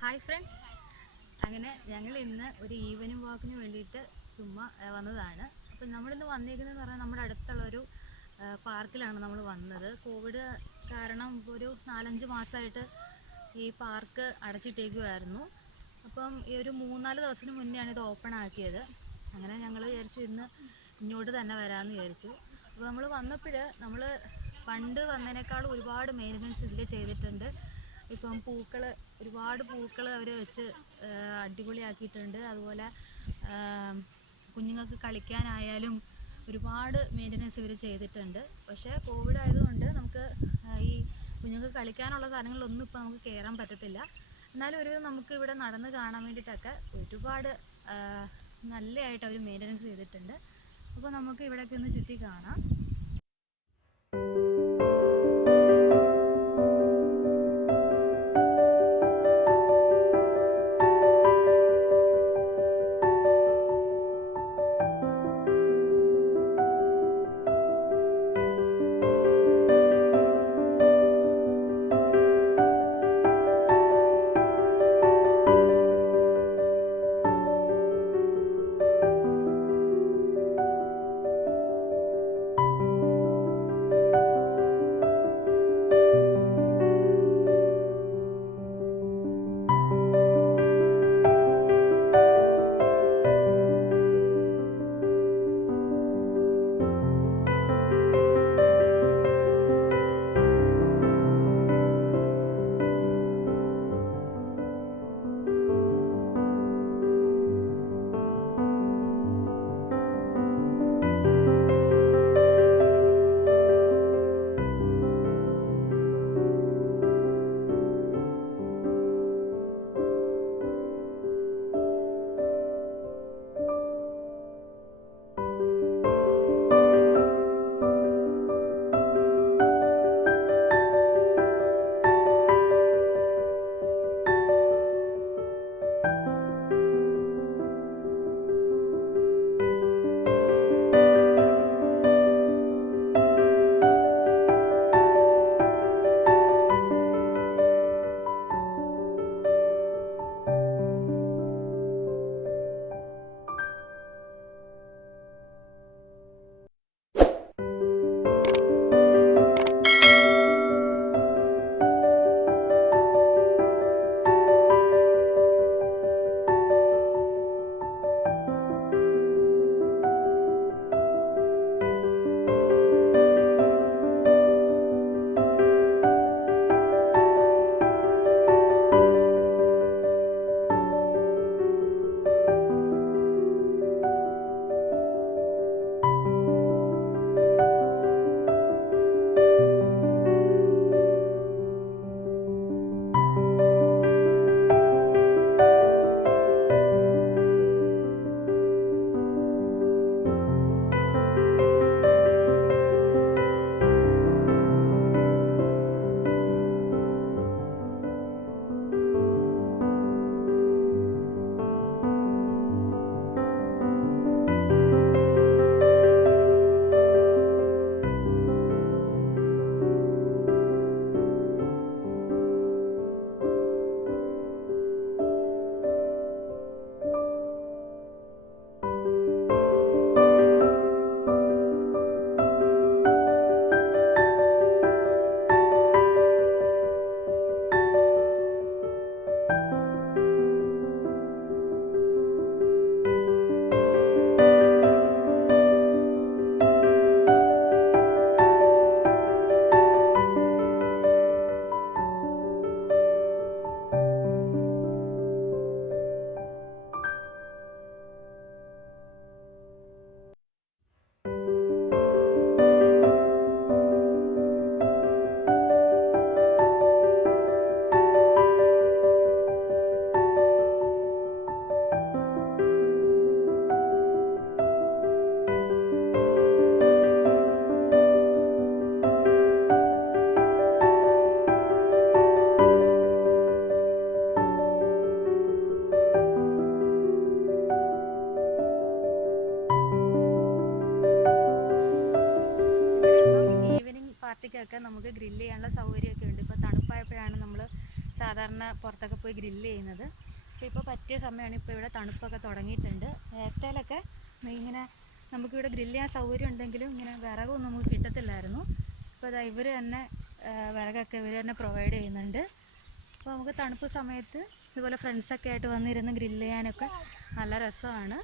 Hi friends, അങ്ങനെ ഞങ്ങൾ ഇന്ന് ഒരു ഈവനിങ് വാക്കിന് വേണ്ടിയിട്ട് ചുമ്മാ വന്നതാണ്. അപ്പം നമ്മളിന്ന് വന്നിരിക്കുന്നതെന്ന് പറഞ്ഞാൽ നമ്മുടെ അടുത്തുള്ളൊരു പാർക്കിലാണ് നമ്മൾ വന്നത്. കോവിഡ് കാരണം ഒരു 4-5 മാസമായിട്ട് ഈ പാർക്ക് അടച്ചിട്ടേക്കുമായിരുന്നു. അപ്പം ഈ ഒരു 3-4 ദിവസത്തിന് മുന്നെയാണ് ഇത് ഓപ്പൺ ആക്കിയത്. അങ്ങനെ ഞങ്ങൾ വിചാരിച്ചു ഇന്ന് ഇങ്ങോട്ട് തന്നെ വരാമെന്ന് വിചാരിച്ചു. അപ്പോൾ നമ്മൾ വന്നപ്പോൾ നമ്മൾ പണ്ട് വന്നതിനേക്കാളും ഒരുപാട് മെയിൻ്റനൻസ് ഇതിൽ ചെയ്തിട്ടുണ്ട്. ഇപ്പം ഒരുപാട് പൂക്കൾ അവർ വെച്ച് അടിപൊളിയാക്കിയിട്ടുണ്ട്. അതുപോലെ കുഞ്ഞുങ്ങൾക്ക് കളിക്കാനായാലും ഒരുപാട് മെയിൻ്റനൻസ് ഇവർ ചെയ്തിട്ടുണ്ട്. പക്ഷേ കോവിഡ് ആയതുകൊണ്ട് നമുക്ക് ഈ കുഞ്ഞുങ്ങൾക്ക് കളിക്കാനുള്ള സാധനങ്ങളിലൊന്നും ഇപ്പോൾ നമുക്ക് കയറാൻ പറ്റത്തില്ല. എന്നാലും നമുക്ക് ഇവിടെ നടന്ന് കാണാൻ വേണ്ടിയിട്ടൊക്കെ ഒരുപാട് നല്ലതായിട്ട് അവർ മെയിൻ്റനൻസ് ചെയ്തിട്ടുണ്ട്. അപ്പോൾ നമുക്ക് ഇവിടെയൊക്കെ ഒന്ന് ചുറ്റി കാണാം. പാർട്ടിക്കൊക്കെ നമുക്ക് ഗ്രില്ല് ചെയ്യാനുള്ള സൗകര്യമൊക്കെ ഉണ്ട്. ഇപ്പോൾ തണുപ്പായപ്പോഴാണ് നമ്മൾ സാധാരണ പുറത്തൊക്കെ പോയി ഗ്രില്ല് ചെയ്യുന്നത്. അപ്പോൾ ഇപ്പോൾ പറ്റിയ സമയമാണ്. ഇപ്പോൾ ഇവിടെ തണുപ്പൊക്കെ തുടങ്ങിയിട്ടുണ്ട്. നേരത്തേലൊക്കെ ഇങ്ങനെ നമുക്കിവിടെ ഗ്രില്ല് ചെയ്യാൻ സൗകര്യം ഉണ്ടെങ്കിലും ഇങ്ങനെ വിറകൊന്നും നമുക്ക് കിട്ടത്തില്ലായിരുന്നു. ഇപ്പോൾ അതാ ഇവർ തന്നെ വിറകൊക്കെ ഇവർ തന്നെ പ്രൊവൈഡ് ചെയ്യുന്നുണ്ട്. അപ്പോൾ നമുക്ക് തണുപ്പ് സമയത്ത് ഇതുപോലെ ഫ്രണ്ട്സൊക്കെ ആയിട്ട് വന്നിരുന്ന് ഗ്രില്ല് ചെയ്യാനൊക്കെ നല്ല രസമാണ്.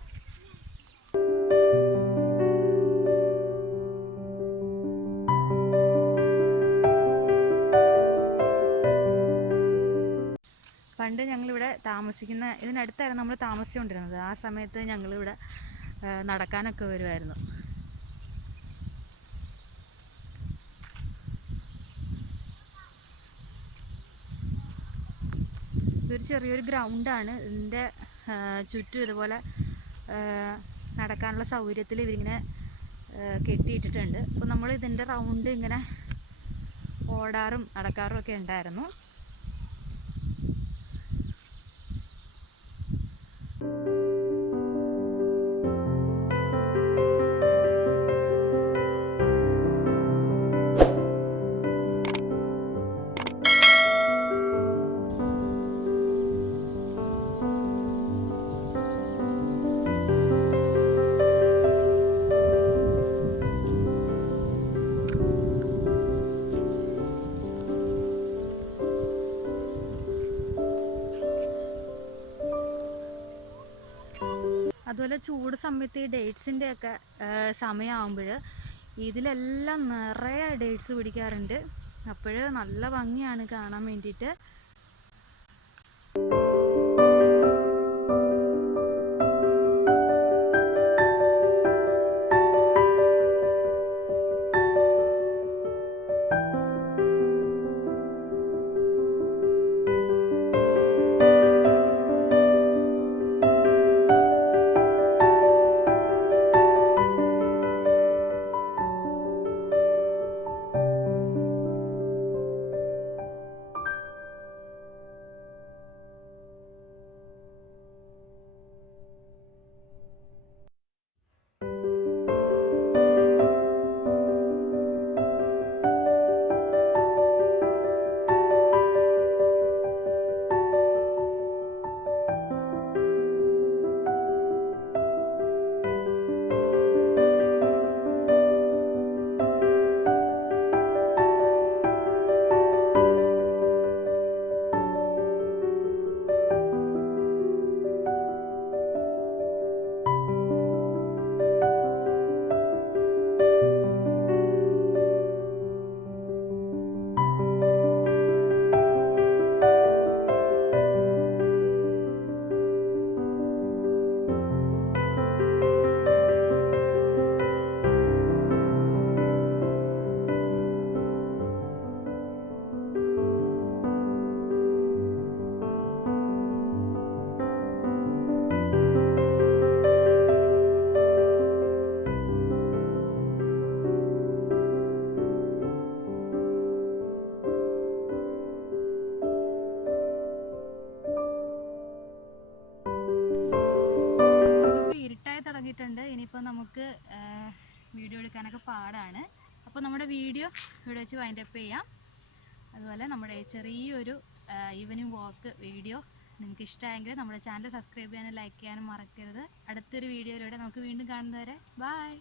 പണ്ട് ഞങ്ങളിവിടെ ഇതിനടുത്തായിരുന്നു നമ്മൾ താമസിച്ചുകൊണ്ടിരുന്നത്. ആ സമയത്ത് ഞങ്ങളിവിടെ നടക്കാനൊക്കെ വരുമായിരുന്നു. ഇതൊരു ചെറിയൊരു ഗ്രൗണ്ടാണ്. ഇതിൻ്റെ ചുറ്റും ഇതുപോലെ നടക്കാനുള്ള സൗകര്യത്തിൽ ഇവരിങ്ങനെ കെട്ടിയിട്ടിട്ടുണ്ട്. അപ്പോൾ നമ്മൾ ഇതിൻ്റെ റൗണ്ട് ഇങ്ങനെ ഓടാറും നടക്കാറും ഒക്കെ ഉണ്ടായിരുന്നു. അതുപോലെ ചൂട് സമയത്ത് ഈ ഡേറ്റ്സിൻ്റെ ഒക്കെ സമയമാകുമ്പോൾ ഇതിലെല്ലാം നിറയെ ഡേറ്റ്സ് പിടിക്കാറുണ്ട്. അപ്പോൾ നല്ല ഭംഗിയാണ് കാണാൻ വേണ്ടിയിട്ട്. ഇനിയിപ്പോൾ നമുക്ക് വീഡിയോ എടുക്കാനൊക്കെ പാടാണ്. അപ്പോൾ നമ്മുടെ വീഡിയോ ഇവിടെ വെച്ച് വൈൻഡപ്പ് ചെയ്യാം. അതുപോലെ നമ്മുടെ ചെറിയൊരു ഈവനിങ് വാക്ക് വീഡിയോ നിങ്ങൾക്ക് ഇഷ്ടമായെങ്കിൽ നമ്മുടെ ചാനൽ സബ്സ്ക്രൈബ് ചെയ്യാനും ലൈക്ക് ചെയ്യാനും മറക്കരുത്. അടുത്തൊരു വീഡിയോയിലൂടെ നമുക്ക് വീണ്ടും കാണുന്നവരെ ബൈ.